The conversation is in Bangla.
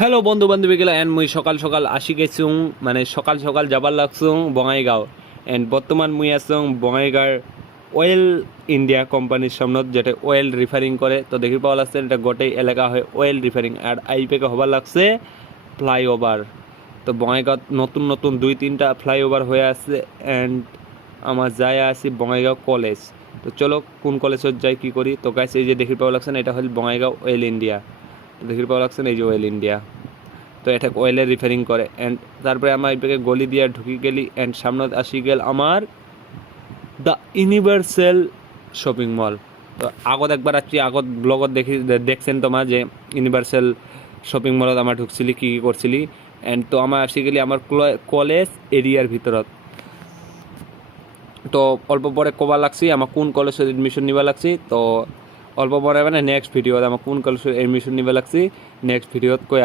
হ্যালো বন্ধু বান্ধবীগুলো এন্ড মুই সকাল সকাল আসি গেছুং মানে সকাল সকাল যাবার লাগছুং বঙাইগাঁও এন্ড বর্তমান মুই আসুং বঙাইগাঁর অয়েল ইন্ডিয়া কোম্পানির সামনত যেটা অয়েল রিফারিং করে তো দেখি পাওয়া লাগছে এটা গোটেই এলাকা হয় অয়েল রিফারিং আর আইপেকে হবার লাগছে ফ্লাইওভার। তো বঙাইগাঁও নতুন নতুন 2-3টা ফ্লাইওভার হয়ে আছে এন্ড আমার যায় আছি বঙাইগাঁও কলেজ। তো চলো কোন কলেজত যাই কি করি। তো গাইস এই যে দেখি পাওয়া লাগছে এটা হল বঙাইগাঁও অয়েল ইন্ডিয়া। দেখি পাওয়া লাগছে এই যে অয়েল ইন্ডিয়া। তো এটা অয়েলের রিফারিং করে অ্যান্ড তারপরে আমার এইদিকে গলি দিয়ে ঢুকি গেলি অ্যান্ড সামনে আসি গেল আমার দ্য ইউনিভার্সাল শপিং মল। তো আগত একবার আসছি আগত ব্লগত দেখছেন তোমার যে ইউনিভার্সাল শপিং মলত আমার ঢুকছিলি কী কী করছিলি অ্যান্ড তো আমার আসি গেলি আমার কলেজ এরিয়ার ভিতৰত। তো অল্প পরে কবা লাগছি আমার কোন কলেজত এডমিশন নিবা লাগছি। তো অল্প পরে মানে নেক্সট ভিডিওত আমার কোন কলেজত এডমিশন নিবা লাগছি নেক্সট ভিডিওত কৈ